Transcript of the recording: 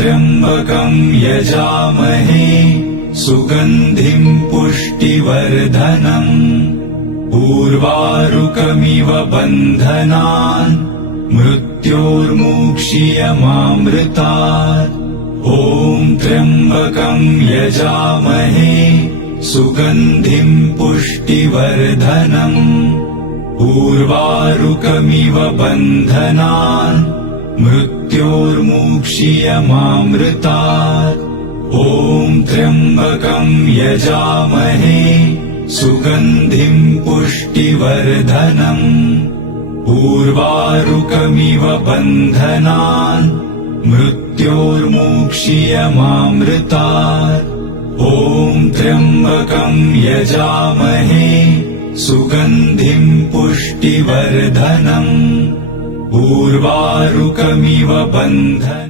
त्र्यम्बकं यजामहे सुगन्धिं पुष्टिवर्धनम् उर्वारुकमिव बन्धनान् मृत्योर्मुक्षीयमामृतात् ॐ त्र्यम्बकं यजामहे सुगन्धिं पुष्टिवर्धनम् उर्वारुकमिव बन्धनान् मृत्योर्मुक्षीयमामृतात् ॐ त्र्यम्बकं यजामहे सुगन्धिं पुष्टिवर्धनम् उर्वारुकमिव बन्धनान् मृत्योर्मुक्षीयमामृतात् ॐ त्र्यम्बकं यजामहे सुगन्धिं पुष्टिवर्धनम् उर्वारुकमिव बन्धनान्